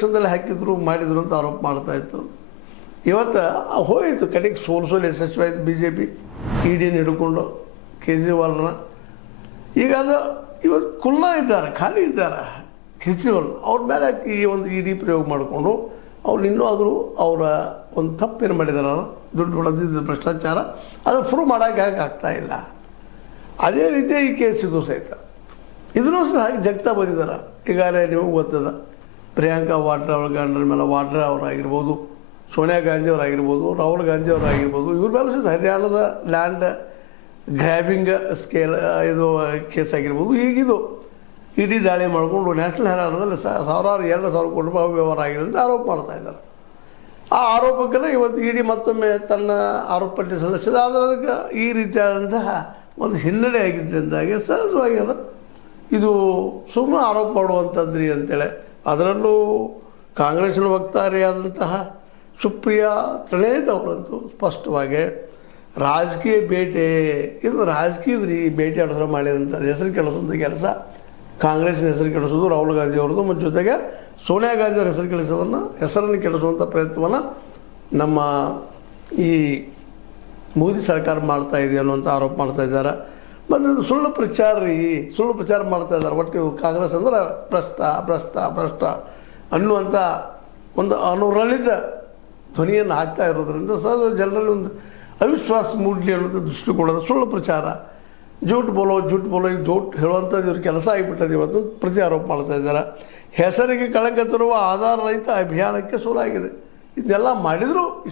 ಎಲೆಕ್ಷನ್ದಲ್ಲಿ ಹಾಕಿದ್ರು ಮಾಡಿದ್ರು ಅಂತ ಆರೋಪ ಮಾಡ್ತಾಯಿತ್ತು. ಇವತ್ತು ಹೋಯಿತು ಕಡೆಗೆ ಸೋಲಿಸೋಲು ಯಶಸ್ವಿಯಾಯಿತು ಬಿ ಜೆ ಪಿ ಇಡಿನ ಹಿಡ್ಕೊಂಡು ಕೇಜ್ರಿವಾಲ್ನ. ಈಗ ಅದು ಇವತ್ತು ಕುಲ್ಲ ಇದ್ದಾರೆ, ಖಾಲಿ ಇದ್ದಾರೆ ಕೇಜ್ರಿವಾಲ್. ಅವ್ರ ಮೇಲೆ ಈ ಒಂದು ಇಡಿ ಪ್ರಯೋಗ ಮಾಡಿಕೊಂಡು ಅವ್ರು ಇನ್ನೂ ಆದರೂ ಅವರ ಒಂದು ತಪ್ಪೇನು ಮಾಡಿದಾರ, ದುಡ್ಡು ಹೊಡೆದಿದ್ದು ಭ್ರಷ್ಟಾಚಾರ, ಅದನ್ನು ಪ್ರೂವ್ ಮಾಡೋಕ್ಕೆ ಆಗ್ತಾಯಿಲ್ಲ. ಅದೇ ರೀತಿ ಈ ಕೇಸ್ ಇದು ಸಹಿತ ಇದನ್ನೂ ಸಹ ಹಾಗೆ ಜಗ್ತಾ ಬಂದಿದ್ದಾರೆ. ಈಗಾಗಲೇ ನಿಮಗೆ ಗೊತ್ತದ ಪ್ರಿಯಾಂಕಾ ವಾಡ್ರಾ ಅವ್ರ ಗಂಡನ ಮೇಲೆ ವಾಡ್ರಾ ಅವರಾಗಿರ್ಬೋದು, ಸೋನಿಯಾ ಗಾಂಧಿ ಅವರಾಗಿರ್ಬೋದು, ರಾಹುಲ್ ಗಾಂಧಿ ಅವರಾಗಿರ್ಬೋದು, ಇವ್ರ ಮೇಲೆ ಸಹಿತ ಹರಿಯಾಣದ ಲ್ಯಾಂಡ್ ಗ್ರ್ಯಾಬಿಂಗ್ ಸ್ಕೇಲ್ ಇದು ಕೇಸ್ ಆಗಿರ್ಬೋದು. ಈಗಿದು ಇಡೀ ದಾಳಿ ಮಾಡಿಕೊಂಡು ನ್ಯಾಷನಲ್ ಹೆರಾಲ್ಡ್ದಲ್ಲಿ 2,000 ಕೋಟಿ ರೂಪಾಯಿ ವ್ಯವಹಾರ ಆಗಿದೆ ಅಂತ ಆರೋಪ ಮಾಡ್ತಾ ಇದ್ದಾರೆ. ಆ ಆರೋಪಕ್ಕೇ ಇವತ್ತು ಇಡಿ ಮತ್ತೊಮ್ಮೆ ತನ್ನ ಆರೋಪ ಪಟ್ಟಿ ಸಲ್ಲಿಸಿದ. ಆದರೆ ಅದಕ್ಕೆ ಈ ರೀತಿಯಾದಂತಹ ಒಂದು ಹಿನ್ನಡೆ ಆಗಿದ್ದರಿಂದಾಗಿ ಸಹಜವಾಗಿ ಅದು ಇದು ಸುಮ್ಮನೆ ಆರೋಪ ಮಾಡುವಂಥದ್ರಿ ಅಂತೇಳಿ. ಅದರಲ್ಲೂ ಕಾಂಗ್ರೆಸ್ನ ವಕ್ತಾರಿಯಾದಂತಹ ಸುಪ್ರಿಯಾ ತ್ರಿನೇತ್ ಅವರಂತೂ ಸ್ಪಷ್ಟವಾಗಿ ರಾಜಕೀಯ ಬೇಟೆ, ಇದು ರಾಜಕೀಯದ್ರಿ ಭೇಟಿ ಆಡೋದ್ರ ಮಾಡಿದಂಥ ಹೆಸರು ಕೆಡಿಸೋಂಥ ಕೆಲಸ, ಕಾಂಗ್ರೆಸ್ನ ಹೆಸರು ಕೆಡಿಸೋದು, ರಾಹುಲ್ ಗಾಂಧಿ ಅವ್ರದ್ದು, ಮತ್ತು ಜೊತೆಗೆ ಸೋನಿಯಾ ಗಾಂಧಿ ಅವ್ರ ಹೆಸರನ್ನು ಕೆಡಿಸುವಂಥ ಪ್ರಯತ್ನವನ್ನು ನಮ್ಮ ಈ ಮೋದಿ ಸರ್ಕಾರ ಮಾಡ್ತಾಯಿದೆ ಅನ್ನುವಂಥ ಆರೋಪ ಮಾಡ್ತಾ ಇದ್ದಾರೆ. ಮತ್ತು ಇದು ಸುಳ್ಳು ಪ್ರಚಾರ ಮಾಡ್ತಾ ಇದ್ದಾರೆ. ಒಟ್ಟು ಕಾಂಗ್ರೆಸ್ ಅಂದ್ರೆ ಭ್ರಷ್ಟ ಅನ್ನುವಂಥ ಒಂದು ಅನುರಳಿತ ಧ್ವನಿಯನ್ನು ಹಾಕ್ತಾ ಇರೋದ್ರಿಂದ ಸಹ ಜನರಲ್ಲಿ ಒಂದು ಅವಿಶ್ವಾಸ ಮೂಡಲಿ ಅನ್ನೋಂಥ ದೃಷ್ಟಿಕೋನದ ಸುಳ್ಳು ಪ್ರಚಾರ, ಜೂಟ್ ಬೋಲೋ ಈಗ ಜೂಟ್ ಹೇಳುವಂಥದ್ದು ಇವ್ರ ಕೆಲಸ ಆಗಿಬಿಟ್ಟದೆ. ಇವತ್ತು ಪ್ರತಿ ಆರೋಪ ಮಾಡ್ತಾ ಇದ್ದಾರೆ. ಹೆಸರಿಗೆ ಕಳಂಕ ತರುವ ಆಧಾರ ರಹಿತ ಅಭಿಯಾನಕ್ಕೆ ಶುರು ಆಗಿದೆ. ಇದನ್ನೆಲ್ಲ ಮಾಡಿದರೂ